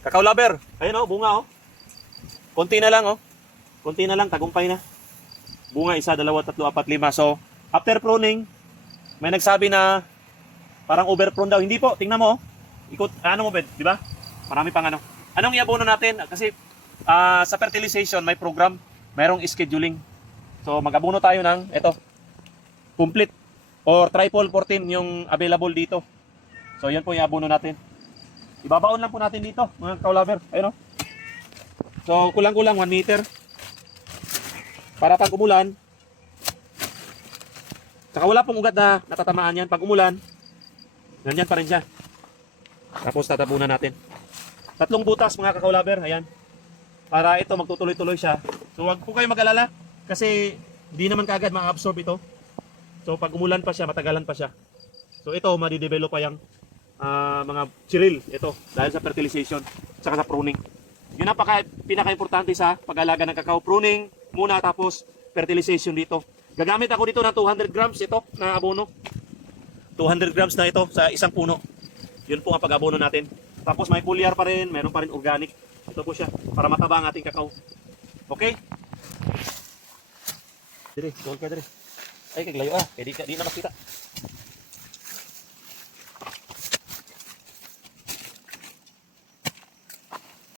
Kakao lover. Ayun oh, bunga oh. Konti na lang oh. Konti na lang, tagumpay na. Bunga, 1, 2, 3, 4, 5. So, after pruning, may nagsabi na parang over-prune daw. Hindi po, tingnan mo oh. Ikot, ano mo, Ben? Di ba? Marami pang ano. Anong iabono natin? Kasi sa fertilization, may program, mayroong scheduling. So, mag-abono tayo ng, ito, complete or triple 14 yung available dito. So, yan po yung abono natin. Ibabaon lang po natin dito, mga kakao lover. Ayun o. So, kulang-kulang 1 meter. Para pag umulan, saka wala pong ugat na natatamaan yan. Pag umulan, ganyan pa rin siya. Tapos tatabunan natin. 3 butas mga kakao lover. Ayan. Para ito magtutuloy-tuloy siya. So, wag po kayo mag-alala. Kasi, di naman kaagad ma-absorb ito. So, pag umulan pa siya, matagalan pa siya. So, ito, madidevelop pa yung mga chiril, ito, dahil sa fertilization, saka sa pruning. Yun ang pinaka-importante sa pag-alaga ng kakao. Pruning muna, tapos fertilization dito. Gagamit ako dito ng 200 grams ito na abono. 200 grams na ito sa isang puno. Yun po ang pag-abono natin. Tapos may foliar pa rin, meron pa rin organic. Ito po siya, para mataba ang ating kakao. Okay? Dire, ka dire. Ay, kaglayo kaya di na makita.